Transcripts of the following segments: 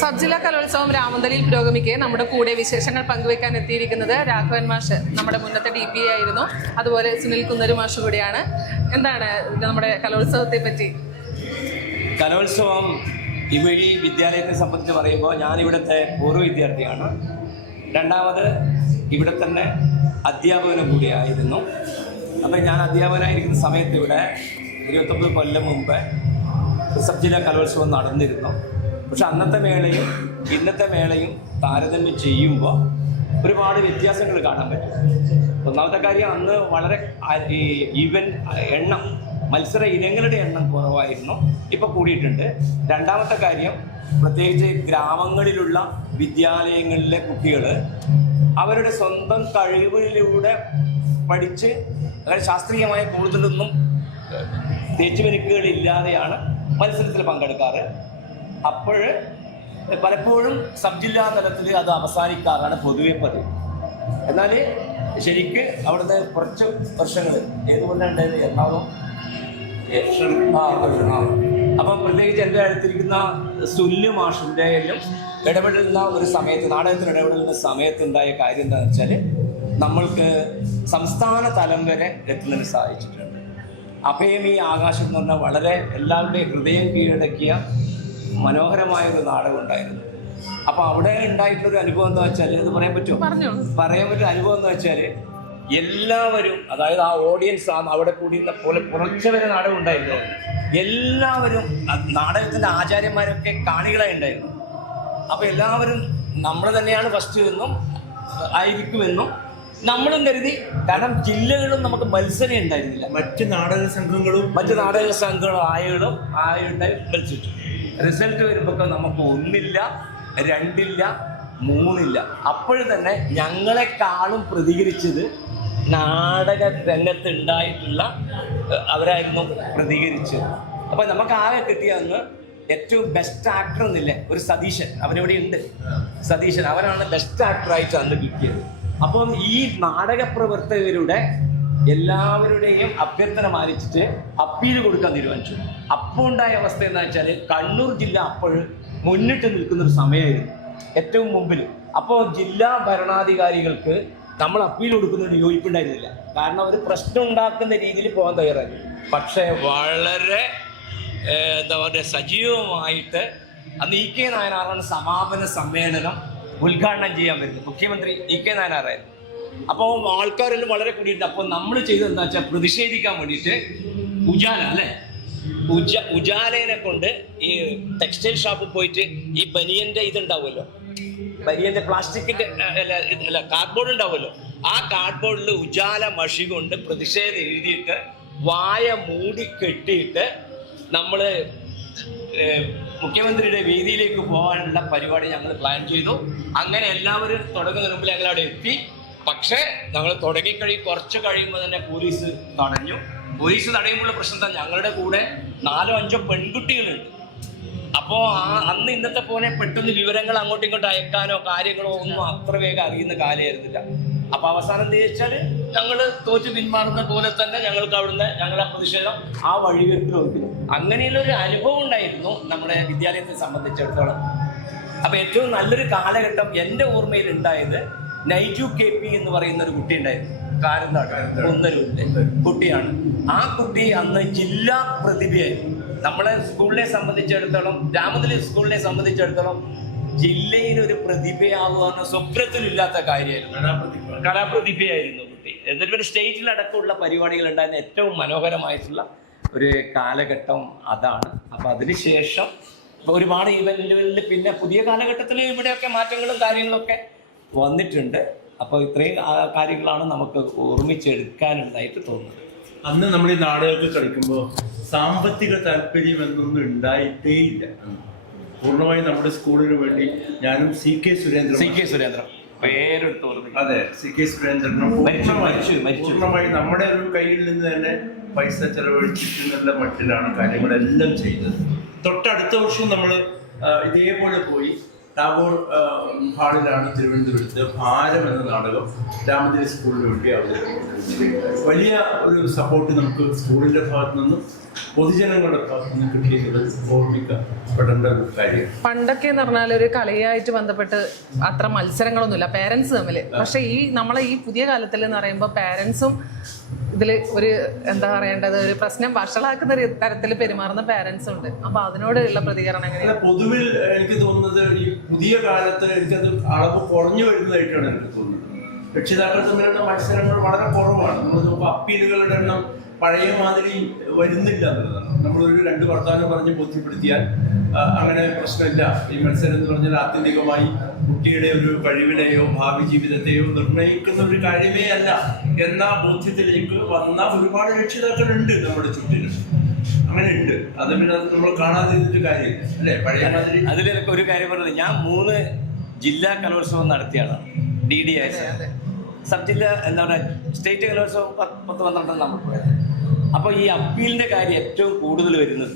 Sub ജില്ലാ കലോത്സവം രാമന്തലിയിൽ പുരോഗമിക്കെ. നമ്മുടെ കൂടെ വിശേഷങ്ങൾ പങ്കുവെക്കാൻ എത്തിയിരിക്കുന്നത് രാഘവൻ മാഷ് നമ്മുടെ മുന്നത്തെ ഡി പി ആയിരുന്നു. അതുപോലെ സുനിൽ കുന്നരു മാഷ് കൂടിയാണ്. എന്താണ് നമ്മുടെ കലോത്സവത്തെ പറ്റി? കലോത്സവം വഴി വിദ്യാലയത്തെ സംബന്ധിച്ച് പറയുമ്പോൾ ഞാൻ ഇവിടുത്തെ പൂർവ വിദ്യാർത്ഥിയാണ്. രണ്ടാമത് ഇവിടെ തന്നെ അധ്യാപകനും കൂടിയായിരുന്നു അപ്പം ഞാൻ അധ്യാപകനായിരിക്കുന്ന സമയത്ത് ഇവിടെ ഇരുപത്തൊമ്പത് കൊല്ലം മുമ്പ് സബ് ജില്ലാ കലോത്സവം നടന്നിരുന്നു. പക്ഷെ അന്നത്തെ മേളയും ഇന്നത്തെ മേളയും താരതമ്യം ചെയ്യുമ്പോൾ ഒരുപാട് വ്യത്യാസങ്ങൾ കാണാൻ പറ്റും. ഒന്നാമത്തെ കാര്യം അന്ന് വളരെ ഈവൻ എണ്ണം മത്സര ഇനങ്ങളുടെ എണ്ണം കുറവായിരുന്നു. ഇപ്പോൾ കൂടിയിട്ടുണ്ട്. രണ്ടാമത്തെ കാര്യം പ്രത്യേകിച്ച് ഗ്രാമങ്ങളിലുള്ള വിദ്യാലയങ്ങളിലെ കുട്ടികൾ അവരുടെ സ്വന്തം കഴിവിലൂടെ പഠിച്ച് അതായത് ശാസ്ത്രീയമായ കൂടുതലൊന്നും തേച്ചുവെനിക്കുകളില്ലാതെയാണ് മത്സരത്തിൽ പങ്കെടുക്കാറ്. അപ്പോൾ പലപ്പോഴും സബ് ജില്ലാ തലത്തിൽ അത് അവസാനിക്കാറാണ് പൊതുവെ പതിവ്. എന്നാൽ ശരിക്ക് അവിടുന്ന് കുറച്ച് വർഷങ്ങൾ ഏതുകൊണ്ടാണ് എറണാകുളം. അപ്പം പ്രത്യേകിച്ച് എന്റെ അടുത്തിരിക്കുന്ന സുല്ല് മാഷിന്റെ എല്ലാം ഇടപെടുന്ന ഒരു സമയത്ത് നാടകത്തിൽ ഇടപെടുന്ന സമയത്തുണ്ടായ കാര്യം എന്താണെന്ന് വെച്ചാൽ നമ്മൾക്ക് സംസ്ഥാന തലം വരെ എത്തുന്നതിന് സാധിച്ചിട്ടുണ്ട് അഭയം ഈ ആകാശം എന്ന് പറഞ്ഞാൽ വളരെ എല്ലാവരുടെയും ഹൃദയം കീഴടക്കിയ മനോഹരമായ ഒരു നാടകം ഉണ്ടായിരുന്നു അപ്പോൾ അവിടെ ഉണ്ടായിട്ടുള്ള ഒരു അനുഭവം എന്താ വെച്ചാൽ ഇത് പറയാൻ പറ്റുമോ? പറഞ്ഞു പറയാൻ പറ്റിയ അനുഭവം എന്ന് വെച്ചാൽ എല്ലാവരും അതായത് ആ ഓഡിയൻസ് ആ അവിടെ കൂടിയിരുന്ന പോലെ കുറച്ചവരെ നാടകം ഉണ്ടായിരുന്നു. എല്ലാവരും നാടകത്തിന്റെ ആചാര്യന്മാരൊക്കെ കാണികളായി ഉണ്ടായിരുന്നു. അപ്പൊ എല്ലാവരും നമ്മൾ തന്നെയാണ് ഫസ്റ്റ് എന്നും ആയിരിക്കുമെന്നും നമ്മളും കരുതി കാരണം ജില്ലകളും നമുക്ക് മത്സരം ഉണ്ടായിരുന്നില്ല. മറ്റ് നാടക സംഘങ്ങളും മറ്റ് നാടക സംഘങ്ങളും ആയകളും ആയുണ്ടായി മത്സരിച്ചു. റിസൾട്ട് വരുമ്പോൾ നമുക്ക് ഒന്നില്ല രണ്ടില്ല മൂന്നില്ല. അപ്പോഴും തന്നെ ഞങ്ങളെക്കാളും പ്രതികരിച്ചത് നാടക രംഗത്ത് ഉണ്ടായിട്ടുള്ള അവരായിരുന്നു പ്രതികരിച്ചത്. അപ്പൊ നമുക്ക് ആകെ കിട്ടിയ അന്ന് ഏറ്റവും ബെസ്റ്റ് ആക്ടർ എന്നില്ലേ ഒരു സതീശൻ. അവനിവിടെ ഉണ്ട്. സതീശൻ. അവനാണ് ബെസ്റ്റ് ആക്ടറായിട്ട് അന്ന് കിട്ടിയത്. അപ്പം ഈ നാടക പ്രവർത്തകരുടെ എല്ലാവരുടെയും അഭ്യർത്ഥന മാനിച്ചിട്ട് അപ്പീൽ കൊടുക്കാൻ തീരുമാനിച്ചു. അപ്പോൾ ഉണ്ടായ അവസ്ഥ എന്ന് വെച്ചാൽ കണ്ണൂർ ജില്ല അപ്പോൾ മുന്നിട്ട് നിൽക്കുന്ന ഒരു സമയമായിരുന്നു ഏറ്റവും മുമ്പിൽ അപ്പോൾ ജില്ലാ ഭരണാധികാരികൾക്ക് നമ്മൾ അപ്പീൽ കൊടുക്കുന്നതിന് യോജിപ്പുണ്ടായിരുന്നില്ല കാരണം അവർ പ്രശ്നം ഉണ്ടാക്കുന്ന രീതിയിൽ പോകാൻ തയ്യാറായി പക്ഷേ വളരെ എന്താ പറയുക സജീവമായിട്ട് അന്ന് ഇ കെ നായനാറാണ് സമാപന സമ്മേളനം ഉദ്ഘാടനം ചെയ്യാൻ വരുന്നത് മുഖ്യമന്ത്രി ഇ കെ നായനാറായിരുന്നു അപ്പോൾ ആൾക്കാരെല്ലാം വളരെ കൂടിയിട്ടുണ്ട്. അപ്പോൾ നമ്മൾ ചെയ്തത് എന്താ വെച്ചാൽ പ്രതിഷേധിക്കാൻ വേണ്ടിയിട്ട് ഉജാല അല്ലേ? ഉജ ഉജാലേനെ കൊണ്ട് ഈ ടെക്സ്റ്റൈൽ ഷോപ്പിൽ പോയിട്ട് ഈ ബനിയന്റെ ഇതുണ്ടാവുമല്ലോ. ബനിയന്റെ പ്ലാസ്റ്റിക്കിന്റെ അല്ല കാർഡ്ബോർഡ് ഉണ്ടാവുമല്ലോ. ആ കാർഡ്ബോർഡിൽ ഉജാല മഷി കൊണ്ട് പ്രതിഷേധം എഴുതിയിട്ട് വായ മൂടി കെട്ടിയിട്ട് നമ്മൾ മുഖ്യമന്ത്രിയുടെ വീതിയിലേക്ക് പോകാനുള്ള പരിപാടി ഞങ്ങൾ പ്ലാൻ ചെയ്തു. അങ്ങനെ എല്ലാവരും തുടങ്ങുന്നതിന് മുമ്പിൽ ഞങ്ങൾ അവിടെ എത്തി. പക്ഷേ ഞങ്ങൾ തുടങ്ങിക്കഴി കുറച്ച് കഴിയുമ്പോൾ തന്നെ പോലീസ് തടഞ്ഞു. പോലീസ് തടയുമ്പോഴുള്ള പ്രശ്നം എന്താ? ഞങ്ങളുടെ കൂടെ നാലോ അഞ്ചോ പെൺകുട്ടികളുണ്ട്. അപ്പോൾ ആ അന്ന് ഇന്നത്തെ പോലെ പെട്ടെന്ന് വിവരങ്ങൾ അങ്ങോട്ടും ഇങ്ങോട്ടും അയക്കാനോ കാര്യങ്ങളോ ഒന്നും അത്ര വേഗം അറിയുന്ന കാലമായിരുന്നില്ല. അപ്പൊ അവസാനം എന്താ ചോദിച്ചാൽ ഞങ്ങൾ തോറ്റ് പിന്മാറുന്ന പോലെ തന്നെ ഞങ്ങൾക്ക് അവിടുന്ന് ഞങ്ങളുടെ പ്രതിഷേധം ആ വഴി ഒതുക്കുന്നു അങ്ങനെയുള്ള ഒരു അനുഭവം ഉണ്ടായിരുന്നു നമ്മുടെ വിദ്യാലയത്തെ സംബന്ധിച്ചിടത്തോളം. അപ്പൊ ഏറ്റവും നല്ലൊരു കാലഘട്ടം എന്റെ ഓർമ്മയിൽ ഉണ്ടായത് നൈജു കെ പി എന്ന് പറയുന്ന ഒരു കുട്ടി ഉണ്ടായിരുന്നു. കാരന്താട് കുട്ടിയാണ്. ആ കുട്ടി അന്ന് ജില്ലാ പ്രതിഭയായിരുന്നു നമ്മളെ സ്കൂളിനെ സംബന്ധിച്ചിടത്തോളം രാമതിലെ സ്കൂളിനെ സംബന്ധിച്ചിടത്തോളം ജില്ലയിൽ ഒരു പ്രതിഭയാവുക എന്ന സ്വപ്നത്തിലില്ലാത്ത കാര്യമായിരുന്നു. കലാപ്രതിഭയായിരുന്നു കുട്ടി. എന്നിട്ട് പിന്നെ സ്റ്റേറ്റിലടക്കമുള്ള പരിപാടികൾ ഉണ്ടായിരുന്ന ഏറ്റവും മനോഹരമായിട്ടുള്ള ഒരു കാലഘട്ടം അതാണ്. അപ്പൊ അതിനുശേഷം ഒരുപാട് ഇവന്റുകളിൽ പിന്നെ പുതിയ കാലഘട്ടത്തിൽ ഇവിടെയൊക്കെ മാറ്റങ്ങളും കാര്യങ്ങളൊക്കെ വന്നിട്ടുണ്ട്. അപ്പോൾ ഇത്രയും കാര്യങ്ങളാണ് നമുക്ക് ഓർമ്മിച്ചെടുക്കാനുണ്ടായിട്ട് തോന്നുന്നത്. അന്ന് നമ്മൾ ഈ നാടകമൊക്കെ കളിക്കുമ്പോൾ സാമ്പത്തിക താല്പര്യം എന്നൊന്നും ഉണ്ടായിട്ടേ ഇല്ല പൂർണമായും നമ്മുടെ സ്കൂളിന് വേണ്ടി ഞാനും C K Surendran C K Surendran. പേരെടുത്ത് ഓർമ്മിക്കും അതെ സി കെ സുരേന്ദ്രൻ. പൂർണമായി നമ്മുടെ ഒരു കയ്യിൽ നിന്ന് തന്നെ പൈസ ചെലവഴിച്ചിട്ടുള്ള മട്ടിലാണ് കാര്യങ്ങളെല്ലാം ചെയ്തത്. തൊട്ടടുത്ത വർഷം നമ്മൾ ഇതേപോലെ പോയി. ടാഗോർ ഹാളിലാണ് തിരുവനന്തപുരത്ത് ഭാരം എന്ന നാടകം രാമതിരി സ്കൂളിന് വേണ്ടി അവതരിപ്പിക്കുന്നത് വലിയ ഒരു സപ്പോർട്ട് നമുക്ക് സ്കൂളിന്റെ ഭാഗത്തു നിന്നും പൊതുജനങ്ങളുടെ ഭാഗത്തു നിന്നും കിട്ടിയത് ഓർമ്മിക്കപ്പെടേണ്ട ഒരു കാര്യം. പണ്ടൊക്കെ എന്ന് പറഞ്ഞാൽ ഒരു കലയായിട്ട് ബന്ധപ്പെട്ട് അത്ര മത്സരങ്ങളൊന്നുമില്ല പേരൻസ് തമ്മിൽ പക്ഷേ ഈ നമ്മളെ ഈ പുതിയ കാലത്തിൽ എന്ന് പറയുമ്പോൾ പേരൻസും ഇതിൽ ഒരു എന്താ പറയേണ്ടത് ഒരു പ്രശ്നം വഷളാക്കുന്ന തരത്തിൽ പെരുമാറുന്ന പേരൻസ് ഉണ്ട്. അപ്പൊ അതിനോടുള്ള പ്രതികരണം എങ്ങനെ എങ്ങനെയാണ് പൊതുവിൽ എനിക്ക് തോന്നുന്നത് ഈ പുതിയ കാലത്ത് എനിക്കത് അളവ് കുറഞ്ഞു വരുന്നതായിട്ടാണ് എനിക്ക് തോന്നുന്നത്. രക്ഷിതാക്കൾ തമ്മിലുള്ള മത്സരങ്ങൾ വളരെ കുറവാണ്. നമ്മൾ അപ്പീലുകളുടെ എണ്ണം പഴയ മാതിരി വരുന്നില്ല എന്നുള്ളതാണ്. നമ്മളൊരു രണ്ട് വർത്തമാനം പറഞ്ഞ് ബോധ്യപ്പെടുത്തിയാൽ അങ്ങനെ പ്രശ്നമില്ല. ഈ മത്സരം എന്ന് പറഞ്ഞാൽ ആത്യന്തികമായി കുട്ടിയുടെ ഒരു കഴിവിനെയോ ഭാവി ജീവിതത്തെയോ നിർണയിക്കുന്ന ഒരു കാര്യമേ അല്ല. എന്ന ബോധ്യത്തിലേക്ക് വന്ന ഒരുപാട് രക്ഷിതാക്കളുണ്ട് നമ്മുടെ ചുറ്റിനും അങ്ങനെ ഉണ്ട് അത് പിന്നെ നമ്മൾ കാണാതിരുന്നിട്ട് കാര്യം അല്ലെ? പഴയ മാതിരി അതിലൊക്കെ ഒരു കാര്യം പറഞ്ഞത്. ഞാൻ മൂന്ന് ജില്ലാ കലോത്സവം നടത്തിയാണ് ഡി ഡി ആയി സബ് ജില്ല എന്താ പറയുക സ്റ്റേറ്റ് കലോത്സവം പത്ത് പത്ത് പന്ത്രണ്ടെണ്ണം നമ്മൾ പോയത്. അപ്പോൾ ഈ അപ്പീലിന്റെ കാര്യം ഏറ്റവും കൂടുതൽ വരുന്നത്.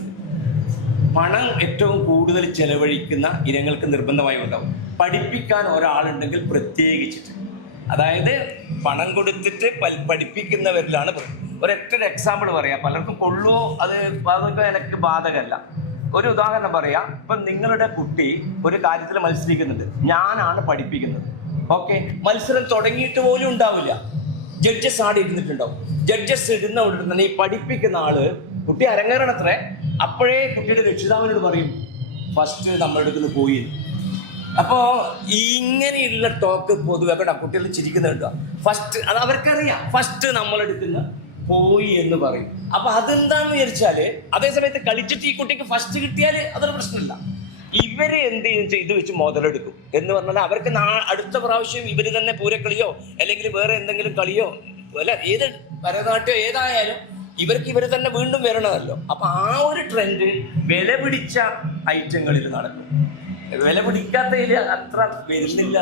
പണം ഏറ്റവും കൂടുതൽ ചെലവഴിക്കുന്ന ഇനങ്ങൾക്ക് നിർബന്ധമായി ഉണ്ടാവും. പഠിപ്പിക്കാൻ ഒരാളുണ്ടെങ്കിൽ പ്രത്യേകിച്ചിട്ട്. അതായത് പണം കൊടുത്തിട്ട് പഠിപ്പിക്കുന്നവരിലാണ് ഒരൊറ്റ ഒരു എക്സാമ്പിൾ പറയാം. പലർക്കും കൊള്ളുവോ അത് അതൊക്കെ എനിക്ക് ബാധകമല്ല. ഒരു ഉദാഹരണം പറയാം. ഇപ്പം നിങ്ങളുടെ കുട്ടി ഒരു കാര്യത്തിൽ മത്സരിക്കുന്നുണ്ട്. ഞാനാണ് പഠിപ്പിക്കുന്നത്. ഓക്കെ? മത്സരം തുടങ്ങിയിട്ട് പോലും ഉണ്ടാവില്ല. ജഡ്ജസ് ആടെ ഇരുന്നിട്ടുണ്ടാവും. ജഡ്ജസ് ഇടുന്ന ഉടനെ തന്നെ ഈ പഠിപ്പിക്കുന്ന ആൾ കുട്ടി അരങ്ങേറണത്രേ. അപ്പോഴേ കുട്ടിയുടെ രക്ഷിതാവിനോട് പറയും ഫസ്റ്റ് നമ്മുടെ അടുത്ത് പോയി. അപ്പോ ഇങ്ങനെയുള്ള ടോക്ക് പൊതുവെ കേട്ടോ കുട്ടികൾ ചിരിക്കുന്നുണ്ട് ഫസ്റ്റ് അത് അവർക്കറിയാം. ഫസ്റ്റ് നമ്മളെടുക്കുന്ന പോയി എന്ന് പറയും. അപ്പൊ അതെന്താന്ന് വിചാരിച്ചാൽ അതേ സമയത്ത് കളിച്ചിട്ട് ഈ കുട്ടിക്ക് ഫസ്റ്റ് കിട്ടിയാൽ അതൊരു പ്രശ്നമില്ല. ഇവർ എന്ത് ചെയ്യും ഇത് വെച്ച് മുതലെടുക്കും. എന്ന് പറഞ്ഞാൽ അവർക്ക് അടുത്ത പ്രാവശ്യം ഇവർ തന്നെ പൂരക്കളിയോ അല്ലെങ്കിൽ വേറെ എന്തെങ്കിലും കളിയോ അല്ല ഏത് ഭരതനാട്യോ ഏതായാലും ഇവർക്ക് ഇവർ തന്നെ വീണ്ടും വരണമല്ലോ അപ്പൊ ആ ഒരു ട്രെൻഡ് വില പിടിച്ച ഐറ്റങ്ങളിൽ നടക്കും. വില പിടിക്കാത്തതിൽ അത്ര വരുന്നില്ല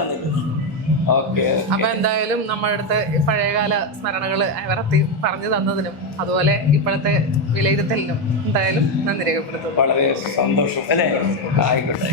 ഓക്കെ അപ്പൊ എന്തായാലും നമ്മുടെ അടുത്ത് പഴയകാല സ്മരണകൾ അവർത്തി പറഞ്ഞു തന്നതിനും അതുപോലെ ഇപ്പോഴത്തെ വിലയിരുത്തലിനും എന്തായാലും നന്ദി രേഖപ്പെടുത്തുന്നു. വളരെ സന്തോഷം. അല്ലേ? ആയിക്കോട്ടെ.